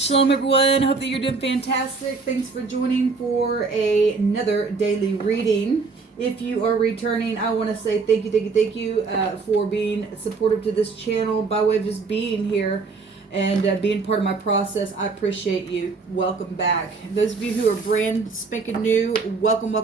Shalom, everyone. Hope that you're doing fantastic. Thanks for joining for another daily reading. If you are returning, I want to say thank you for being supportive to this channel by way of just being here and being part of my process. I appreciate you. Welcome back. Those of you who are brand spanking new, welcome.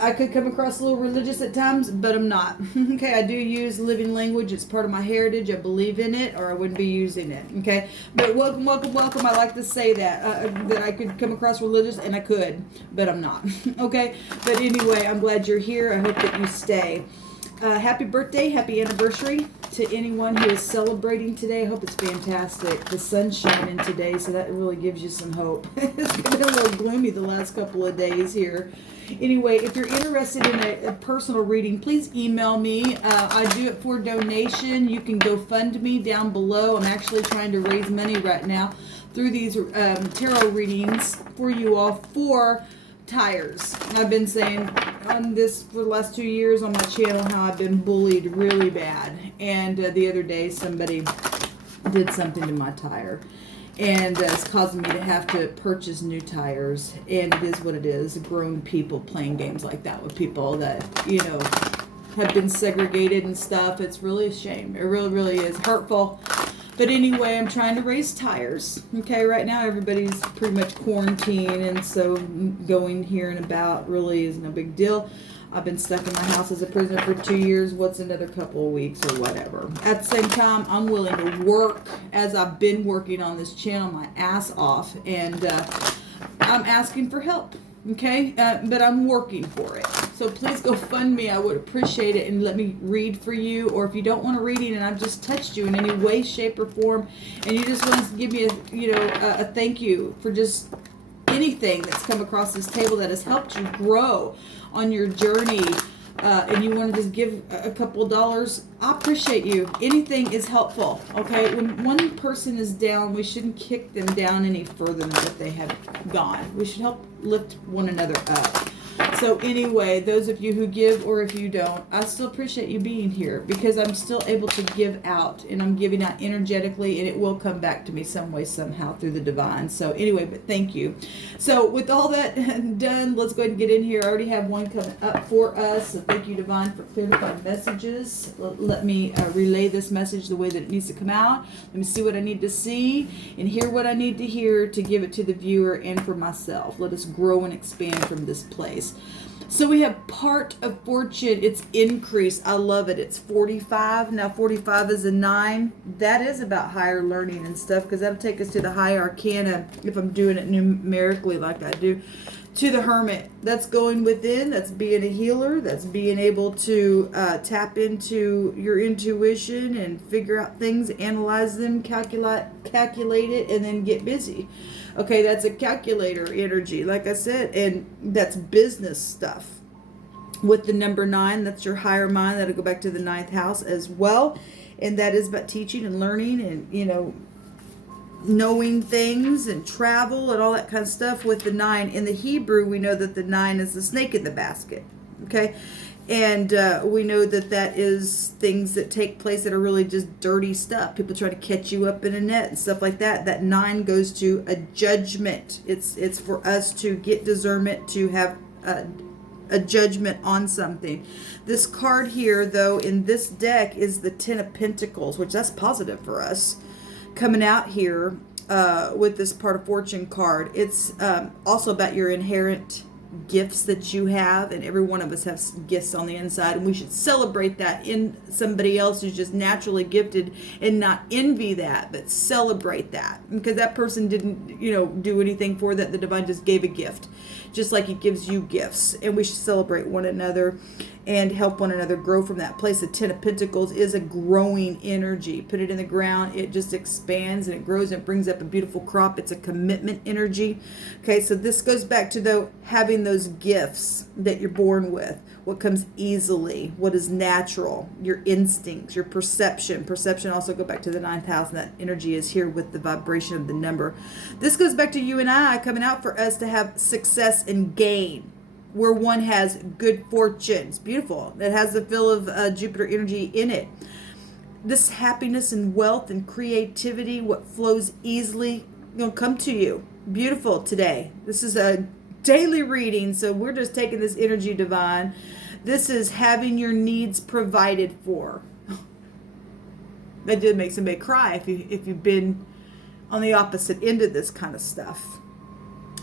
I could come across a little religious at times, but I'm not. Okay, I do use living language. It's part of my heritage. I believe in it, or I wouldn't be using it. Okay, but welcome. I like to say that I could come across religious, and I could, but I'm not. Okay, but anyway, I'm glad you're here. I hope that you stay. Happy birthday, happy anniversary to anyone who is celebrating today. I hope it's fantastic. The sun's shining today, so that really gives you some hope. It's been a little gloomy the last couple of days here. Anyway, if you're interested in a personal reading, please email me. I do it for donation. You can go fund me down below. I'm actually trying to raise money right now through these tarot readings for you all for tires. I've been saying on this for the last 2 years on my channel how I've been bullied really bad. And the other day somebody did something to my tire. And it's causing me to have to purchase new tires. And it is what it is. Grown people playing games like that with people that, you know, have been segregated and stuff. It's really a shame. It really is hurtful. But anyway, I'm trying to raise tires. Okay, right now everybody's pretty much quarantined. And so going here and about really is no big deal. I've been stuck in my house as a prisoner for 2 years. What's another couple of weeks or whatever? At the same time, I'm willing to work as I've been working on this channel my ass off. And I'm asking for help. Okay? But I'm working for it. So please go fund me. I would appreciate it. And let me read for you. Or if you don't want a reading and I've just touched you in any way, shape, or form. And you just want to give me a thank you for just anything that's come across this table that has helped you grow on your journey, and you want to just give a couple of dollars, I appreciate you. Anything is helpful. Okay, when one person is down, we shouldn't kick them down any further than what they have gone. We should help lift one another up. So anyway, those of you who give or if you don't, I still appreciate you being here because I'm still able to give out, and I'm giving out energetically, and it will come back to me some way, somehow through the divine. So anyway, but thank you. So with all that done, let's go ahead and get in here. I already have one coming up for us. So thank you, divine, for clarifying messages. Let me relay this message the way that it needs to come out. Let me see what I need to see and hear what I need to hear to give it to the viewer and for myself. Let us grow and expand from this place. So we have part of fortune. It's increase. I love it. It's 45. Now 45 is a 9. That is about higher learning and stuff because that'll take us to the high arcana if I'm doing it numerically like I do. To the hermit. That's going within. That's being a healer. That's being able to tap into your intuition and figure out things, analyze them, calculate it, and then get busy. Okay, that's a calculator energy, like I said, and that's business stuff. With the number 9, that's your higher mind. That'll go back to the 9th house as well. And that is about teaching and learning and, knowing things and travel and all that kind of stuff. With the 9 in the Hebrew, we know that the 9 is the snake in the basket. Okay, and we know that that is things that take place that are really just dirty stuff. People try to catch you up in a net and stuff like that. That 9 goes to a judgment. It's for us to get discernment, to have a judgment on something. This card here, though, in this deck is the 10 of Pentacles, which that's positive for us. Coming out here with this part of fortune card. It's also about your inherent gifts that you have, and every one of us has gifts on the inside, and we should celebrate that in somebody else who's just naturally gifted and not envy that, but celebrate that, because that person didn't do anything for that. The divine just gave a gift, just like it gives you gifts, and we should celebrate one another and help one another grow from that place. The 10 of Pentacles is a growing energy. Put it in the ground, it just expands and it grows and it brings up a beautiful crop. It's a commitment energy. Okay, so this goes back to, though, having those gifts that you're born with. What comes easily, what is natural, your instincts, your perception. Perception also go back to the 9th house, and that energy is here with the vibration of the number. This goes back to you and I, coming out for us to have success and gain, where one has good fortune. It's beautiful. It has the feel of Jupiter energy in it. this happiness and wealth and creativity, what flows easily, come to you. Beautiful today. This is a daily reading, so we're just taking this energy divine. This is having your needs provided for. That did make somebody cry if you've been on the opposite end of this kind of stuff.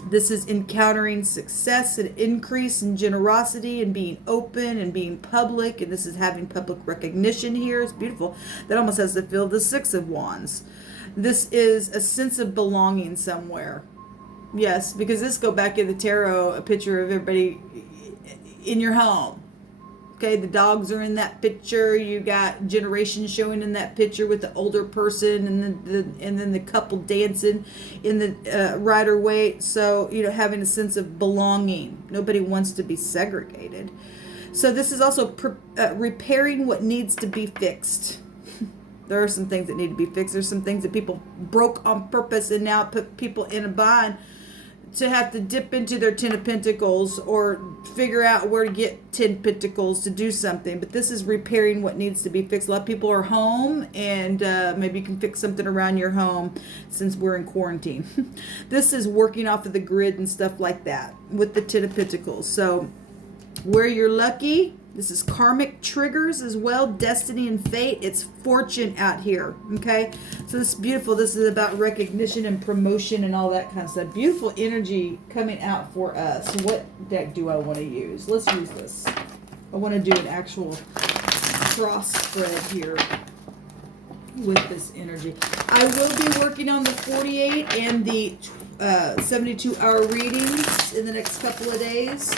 This is encountering success and increase in generosity and being open and being public. And this is having public recognition here. It's beautiful. That almost has the feel of the Six of Wands. This is a sense of belonging somewhere. Yes, because this go back in the tarot, a picture of everybody in your home. Okay, the dogs are in that picture. You got generations showing in that picture with the older person, and then the couple dancing in the Rider Waite. So having a sense of belonging. Nobody wants to be segregated. So this is also repairing what needs to be fixed. There are some things that need to be fixed. There's some things that people broke on purpose and now put people in a bind to have to dip into their 10 of Pentacles or figure out where to get 10 Pentacles to do something. But this is repairing what needs to be fixed. A lot of people are home, and maybe you can fix something around your home since we're in quarantine. This is working off of the grid and stuff like that with the 10 of Pentacles. So where you're lucky, this is karmic triggers as well, destiny and fate. It's fortune out here, okay? So this is beautiful. This is about recognition and promotion and all that kind of stuff. Beautiful energy coming out for us. What deck do I want to use? Let's use this. I want to do an actual cross spread here with this energy. I will be working on the 48 and the 72-hour readings in the next couple of days.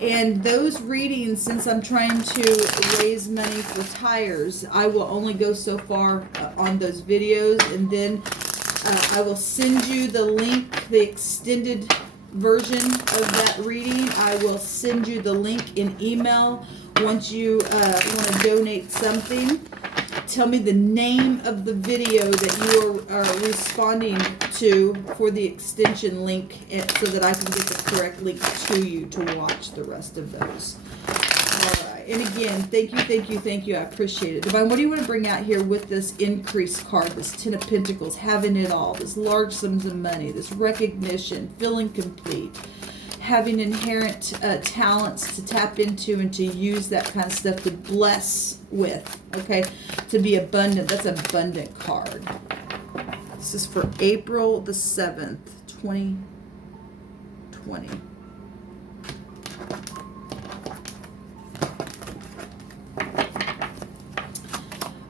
And those readings, since I'm trying to raise money for tires, I will only go so far on those videos. And then I will send you the link, the extended version of that reading. I will send you the link in email once you want to donate something. Tell me the name of the video that you are responding to for the extension link, so that I can get the correct link to you to watch the rest of those. All right. And again, thank you. I appreciate it. Divine, what do you want to bring out here with this increase card, this 10 of Pentacles, having it all, this large sums of money, this recognition, feeling complete, having inherent talents to tap into and to use that kind of stuff to bless with, okay? To be abundant. That's an abundant card. This is for April the 7th, 2020.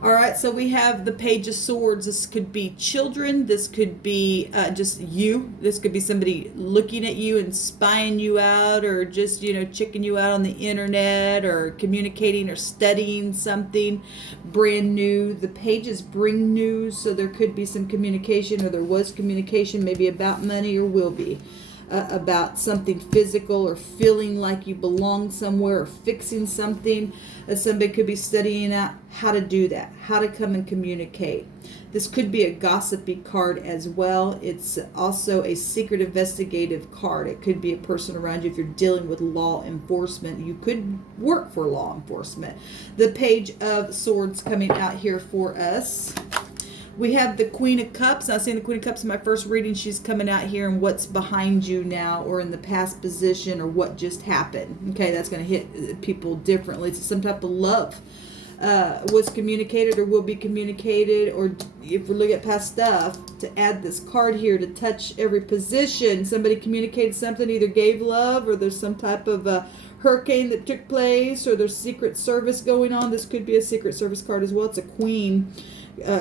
All right, so we have the Page of Swords. This could be children. This could be just you. This could be somebody looking at you and spying you out, or just, checking you out on the internet, or communicating or studying something brand new. The pages bring news, so there could be some communication, or there was communication, maybe about money, or will be. About something physical, or feeling like you belong somewhere, or fixing something. Somebody could be studying out how to do that, how to come and communicate. This could be a gossipy card as well. It's also a secret investigative card. It could be a person around you. If you're dealing with law enforcement, you could work for law enforcement. The Page of Swords coming out here for us. We have the Queen of Cups. I was seeing the Queen of Cups in my first reading. She's coming out here, and what's behind you now, or in the past position, or what just happened. Okay, that's going to hit people differently. It's some type of love was communicated or will be communicated, or if we look at past stuff, to add this card here to touch every position. Somebody communicated something, either gave love, or there's some type of hurricane that took place, or there's Secret Service going on. This could be a Secret Service card as well. It's a Queen.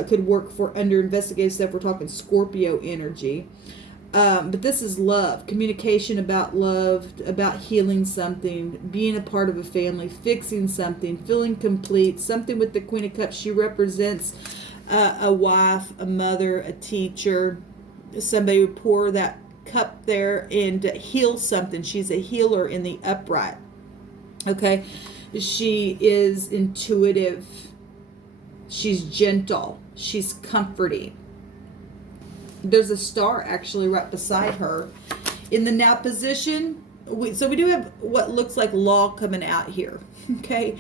Could work for under investigative stuff. We're talking Scorpio energy. But this is love, communication about love, about healing something, being a part of a family, fixing something, feeling complete. Something with the Queen of Cups. She represents a wife, a mother, a teacher, somebody would pour that cup there and heal something. She's a healer in the upright. Okay, she is intuitive. She's gentle. She's comforting. There's a star actually right beside her. In the now position, we do have what looks like law coming out here. Okay,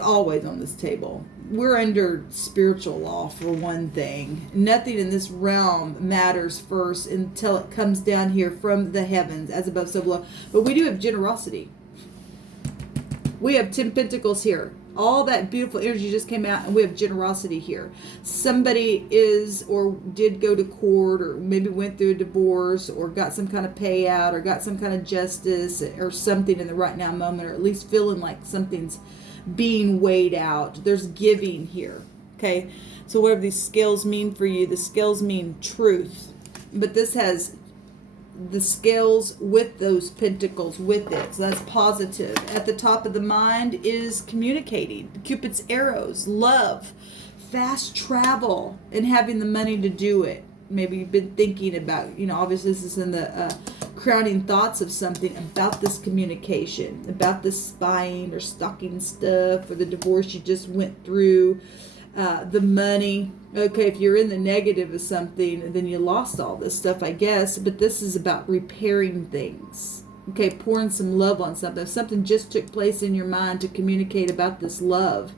always on this table. we're under spiritual law for one thing. Nothing in this realm matters first until it comes down here from the heavens, as above so below. But we do have generosity. We have 10 pentacles here. All that beautiful energy just came out, and we have generosity here. Somebody is or did go to court, or maybe went through a divorce, or got some kind of payout, or got some kind of justice, or something in the right now moment, or at least feeling like something's being weighed out. There's giving here. Okay, so whatever these scales mean for you, the scales mean truth, but this has the scales with those pentacles with it, so that's positive. At the top of the mind is communicating, Cupid's arrows, love, fast travel, and having the money to do it. Maybe you've been thinking about, obviously this is in the crowning thoughts of something about this communication, about the spying or stalking stuff, or the divorce you just went through, the money. Okay, if you're in the negative of something, then you lost all this stuff, I guess. But this is about repairing things. Okay, pouring some love on something. If something just took place in your mind to communicate about this love,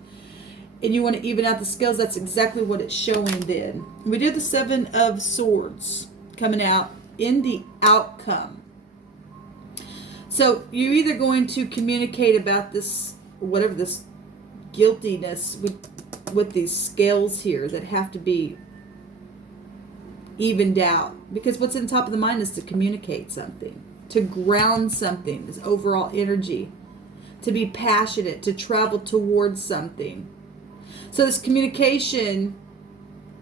and you want to even out the scales, that's exactly what it's showing then. We do the 7 of Swords coming out in the outcome. So you're either going to communicate about this, whatever this guiltiness with these scales here that have to be evened out, because what's in the top of the mind is to communicate something, to ground something, this overall energy, to be passionate, to travel towards something. So this communication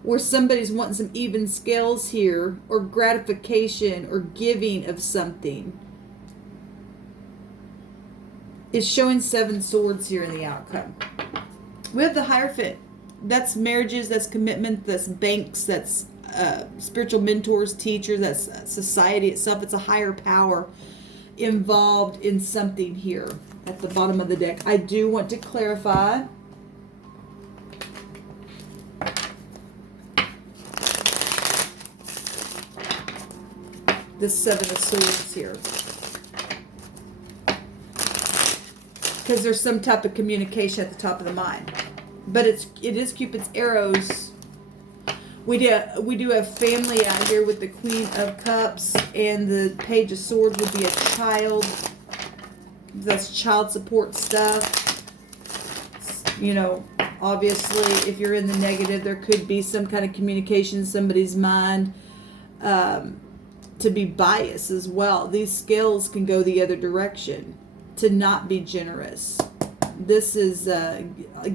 where somebody's wanting some even scales here, or gratification or giving of something, is showing 7 swords here in the outcome. We have the Hierophant. That's marriages, that's commitment, that's banks, that's spiritual mentors, teachers, that's society itself. It's a higher power involved in something here at the bottom of the deck. I do want to clarify the 7 of Swords here, because there's some type of communication at the top of the mind. But it is Cupid's arrows. We do have family out here with the Queen of Cups, and the Page of Swords would be a child. That's child support stuff. Obviously, if you're in the negative, there could be some kind of communication in somebody's mind to be biased as well. These scales can go the other direction, to not be generous. This is a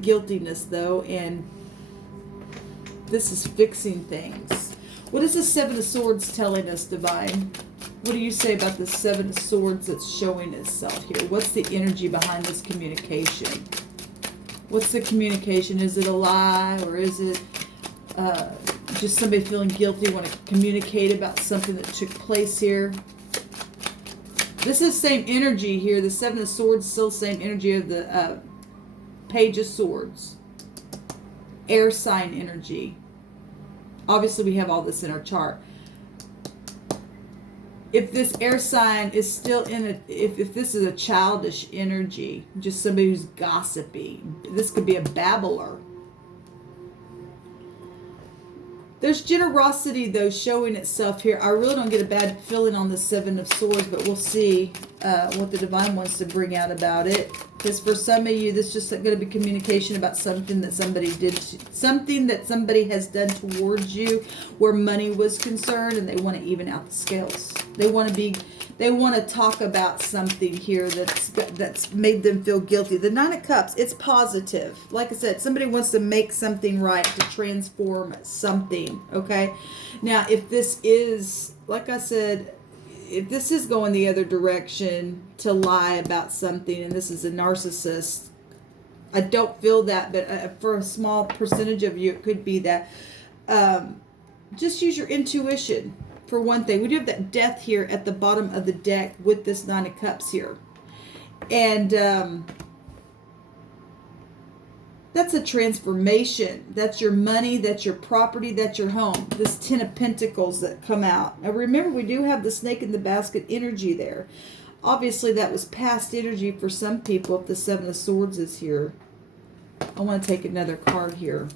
guiltiness, though, and this is fixing things. What is the 7 of Swords telling us, Divine? What do you say about the 7 of Swords that's showing itself here? What's the energy behind this communication? What's the communication? Is it a lie, or is it just somebody feeling guilty, want to communicate about something that took place here? This is same energy here. The 7 of Swords, still same energy of the Page of Swords. Air sign energy. Obviously, we have all this in our chart. If this air sign is still in it, if this is a childish energy, just somebody who's gossipy, this could be a babbler. There's generosity, though, showing itself here. I really don't get a bad feeling on the 7 of Swords, but we'll see what the Divine wants to bring out about it. Because for some of you, this is just going to be communication about something that somebody did, something that somebody has done towards you where money was concerned, and they want to even out the scales. They want to talk about something here that's made them feel guilty. The 9 of Cups, it's positive. Like I said, somebody wants to make something right, to transform something, okay? Now, if this is, like I said, if this is going the other direction, to lie about something, and this is a narcissist, I don't feel that, but for a small percentage of you, it could be that. Just use your intuition. For one thing, we do have that Death here at the bottom of the deck with this 9 of Cups here. And that's a transformation. That's your money, that's your property, that's your home. This 10 of Pentacles that come out. Now remember, we do have the snake in the basket energy there. Obviously, that was past energy for some people if the 7 of Swords is here. I want to take another card here.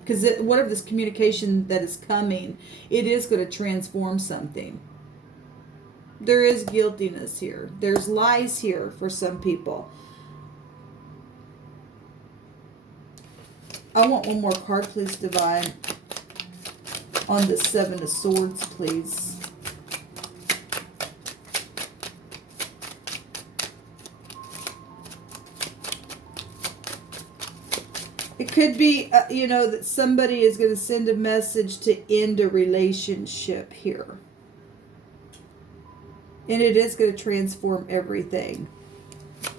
Because whatever this communication that is coming, it is going to transform something. There is guiltiness here. There's lies here for some people. I want one more card, please, Divine. On the Seven of Swords, please. It could be, that somebody is going to send a message to end a relationship here. And it is going to transform everything.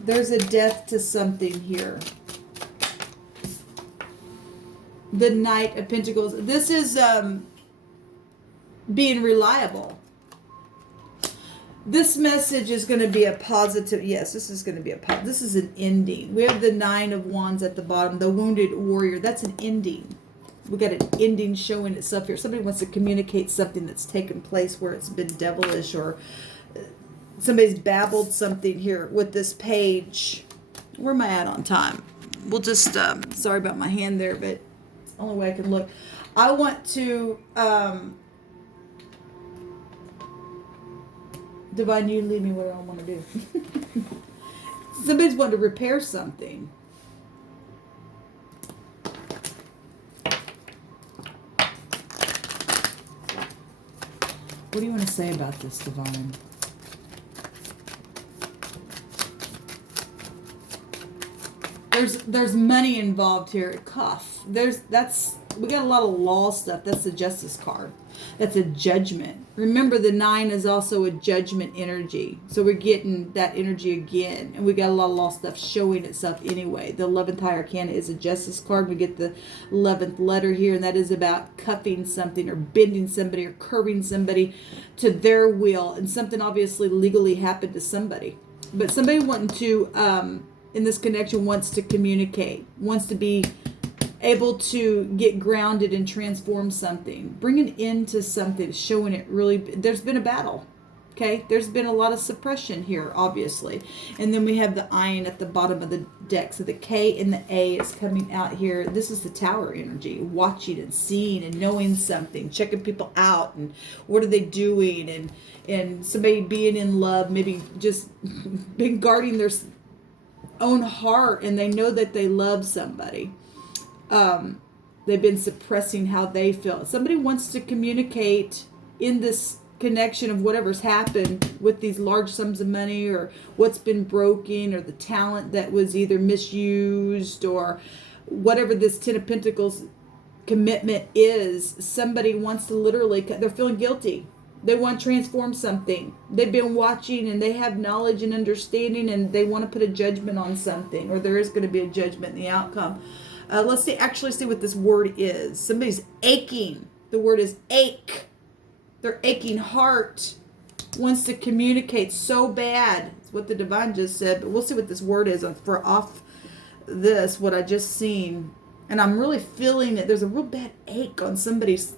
There's a death to something here. The Knight of Pentacles. This is being reliable. This message is going to be a positive. Yes, this is going to be a positive. This is an ending. We have the Nine of Wands at the bottom. The Wounded Warrior. That's an ending. We got an ending showing itself here. Somebody wants to communicate something that's taken place where it's been devilish, or somebody's babbled something here with this page. Where am I at on time? We'll just, sorry about my hand there, but it's the only way I can look. I want to, Divine, you leave me what I want to do. Somebody's wanting to repair something. What do you want to say about this, Divine? There's money involved here. Cuff. We got a lot of law stuff. That's the Justice card. That's a judgment. Remember, the 9 is also a judgment energy. So we're getting that energy again. And we got a lot of law stuff showing itself anyway. The 11th High Arcana is a Justice card. We get the 11th letter here, and that is about cuffing something or bending somebody or curving somebody to their will. And something obviously legally happened to somebody. But somebody wanting to, in this connection, wants to communicate, wants to be able to get grounded and transform something, bring an end to something, showing it really. There's been a battle, okay? There's been a lot of suppression here, obviously. And then we have the Iron at the bottom of the deck. So the K and the A is coming out here. This is the Tower energy, watching and seeing and knowing something, checking people out and what are they doing, and somebody being in love, maybe just been guarding their own heart, and they know that they love somebody. They've been suppressing how they feel. Somebody wants to communicate in this connection of whatever's happened with these large sums of money, or what's been broken, or the talent that was either misused, or whatever this 10 of Pentacles commitment is. Somebody wants to literally, they're feeling guilty. They want to transform something. They've been watching and they have knowledge and understanding, and they want to put a judgment on something, or there is going to be a judgment in the outcome. Let's see what this word is. Somebody's aching. The word is ache. Their aching heart wants to communicate so bad. It's what the Divine just said, but we'll see what this word is for off this, what I just seen. And I'm really feeling it. There's a real bad ache on somebody's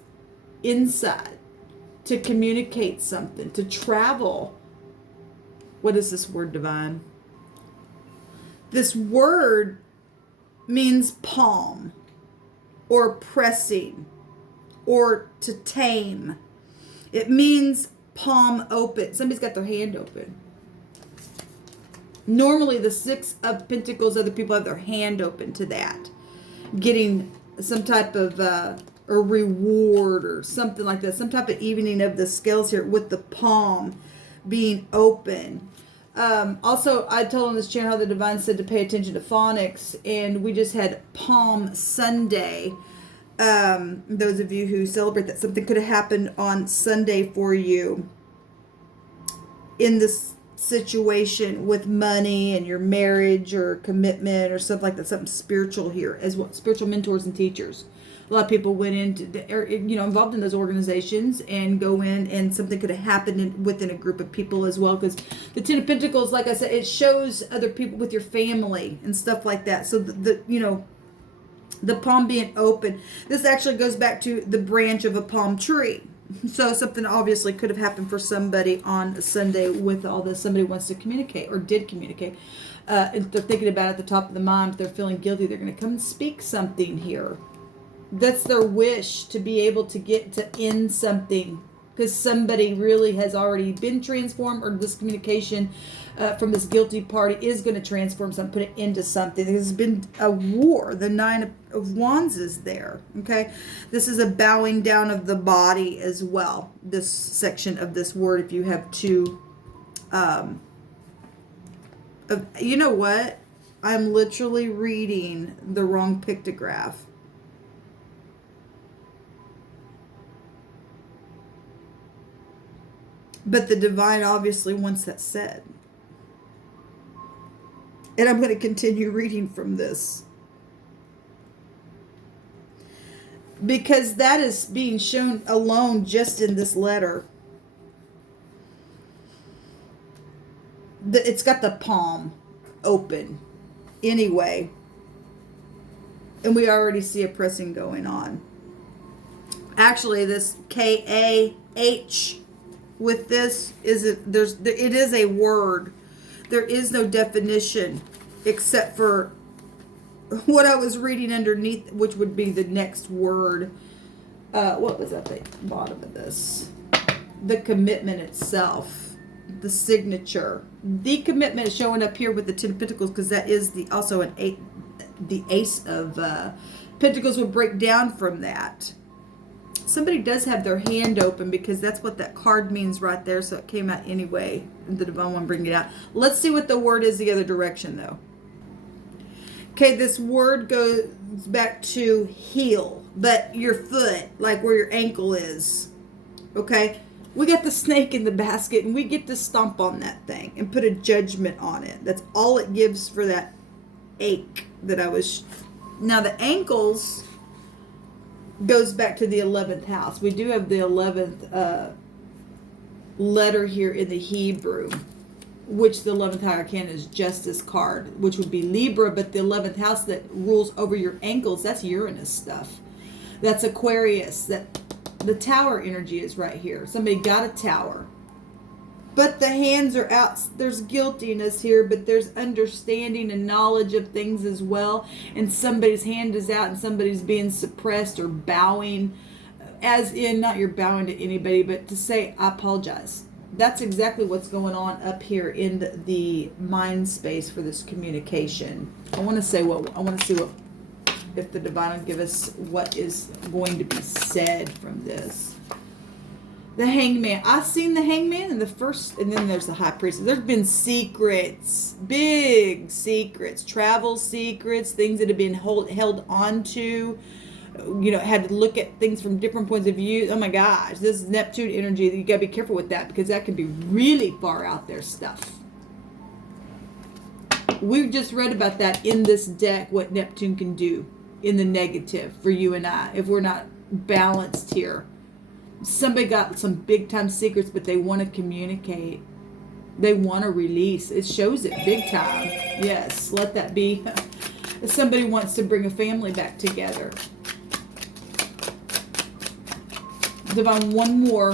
inside to communicate something, to travel. What is this word, Divine? This word means palm, or pressing, or to tame. It means palm open. Somebody's got their hand open. Normally the 6 of Pentacles, other people have their hand open to that, getting some type of a reward or something like that, some type of evening of the scales here with the palm being open. Also, I told on this channel how the Divine said to pay attention to phonics, and we just had Palm Sunday. Those of you who celebrate that, something could have happened on Sunday for you in this situation with money and your marriage or commitment or something like that, something spiritual here as well. Spiritual mentors and teachers. A lot of people went into, involved in those organizations and go in, and something could have happened within a group of people as well. Because the 10 of Pentacles, like I said, it shows other people with your family and stuff like that. So the palm being open. This actually goes back to the branch of a palm tree. So something obviously could have happened for somebody on Sunday with all this. Somebody wants to communicate or did communicate. If they're thinking about it at the top of the mind, if they're feeling guilty, they're going to come and speak something here. That's their wish, to be able to get to end something, because somebody really has already been transformed, or this communication from this guilty party is going to transform something, put it into something. There's been a war. The Nine of Wands is there. Okay, this is a bowing down of the body as well. This section of this word, if you have two, you know what? I'm literally reading the wrong pictograph. But the divine obviously wants that said. And I'm going to continue reading from this, because that is being shown alone just in this letter. It's got the palm open anyway. And we already see a pressing going on. Actually, this K-A-H with this it is a word. There is no definition except for what I was reading underneath, which would be the next word. What was at the bottom of this? The commitment itself, the signature. The commitment is showing up here with the Ten of Pentacles, because that is also the Ace of Pentacles would break down from that. Somebody does have their hand open, because that's what that card means right there. So it came out anyway. The divine one bring it out. Let's see what the word is the other direction, though. Okay, this word goes back to heel, but your foot, like where your ankle is. Okay, we got the snake in the basket, and we get to stomp on that thing and put a judgment on it. That's all it gives for that ache that I was. Now the ankles goes back to the 11th house. We do have the 11th letter here in the Hebrew, which the 11th arcana is Justice card, which would be Libra, but the 11th house that rules over your ankles, that's Uranus stuff. That's Aquarius. That the tower energy is right here. Somebody got a tower. But the hands are out. There's guiltiness here, but there's understanding and knowledge of things as well. And somebody's hand is out, and somebody's being suppressed or bowing, as in, not you're bowing to anybody, but to say, I apologize. That's exactly what's going on up here in the mind space for this communication. I want to see what, if the divine will give us what is going to be said from this. The Hangman. I've seen the Hangman in the first, and then there's the High Priestess. There's been secrets, big secrets, travel secrets, things that have been held on to. You know, had to look at things from different points of view. Oh my gosh, this is Neptune energy. You got to be careful with that, because that could be really far out there stuff. We've just read about that in this deck, what Neptune can do in the negative for you and I, if we're not balanced here. Somebody got some big time secrets, but they want to communicate. They want to release. It shows it big time. Yes, let that be. Somebody wants to bring a family back together. Divine, one more.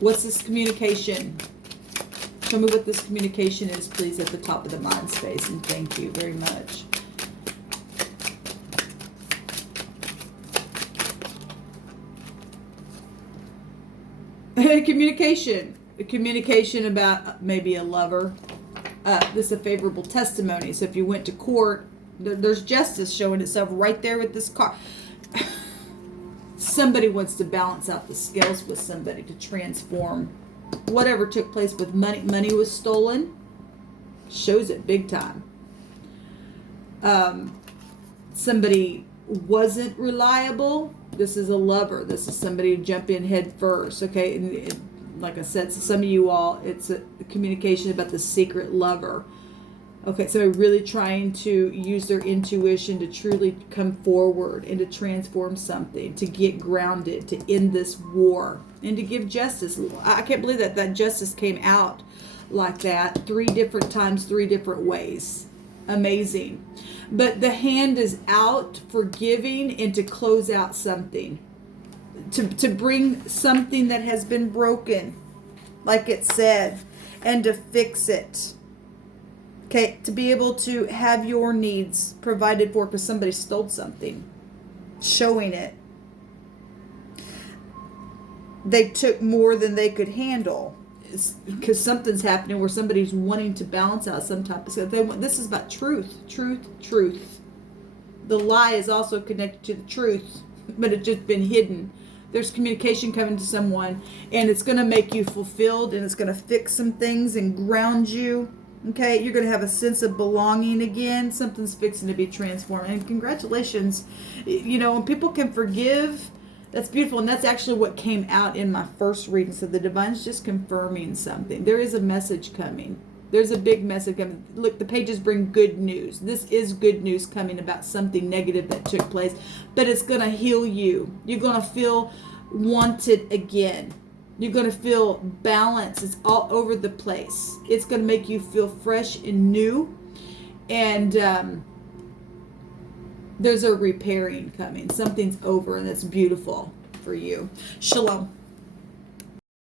What's this communication? Show me what this communication is, please, at the top of the mind space, and thank you very much. Communication about maybe a lover. This is a favorable testimony. So if you went to court, there's justice showing itself right there with this card. Somebody wants to balance out the scales with somebody to transform whatever took place with money. Money was stolen. Shows it big time. Somebody wasn't reliable. This is a lover. This is somebody who jumped in head first. Okay, and like I said, so some of you all, it's a communication about the secret lover. Okay, so really trying to use their intuition to truly come forward and to transform something, to get grounded, to end this war, and to give justice. I can't believe that justice came out like that 3 different times, 3 different ways. Amazing. But the hand is out for giving and to close out something. to bring something that has been broken, like it said, and to fix it. Okay, to be able to have your needs provided for because somebody stole something, showing it. They took more than they could handle because something's happening where somebody's wanting to balance out some type of stuff. This is about truth. The lie is also connected to the truth, but it's just been hidden. There's communication coming to someone, and it's going to make you fulfilled, and it's going to fix some things and ground you. Okay, you're going to have a sense of belonging again. Something's fixing to be transformed. And congratulations. You know, when people can forgive, that's beautiful. And that's actually what came out in my first reading. So the divine's just confirming something. There is a message coming. There's a big message coming. Look, the pages bring good news. This is good news coming about something negative that took place. But it's going to heal you. You're going to feel wanted again. You're going to feel balance. It's all over the place. It's going to make you feel fresh and new. And there's a repairing coming. Something's over, and that's beautiful for you. Shalom.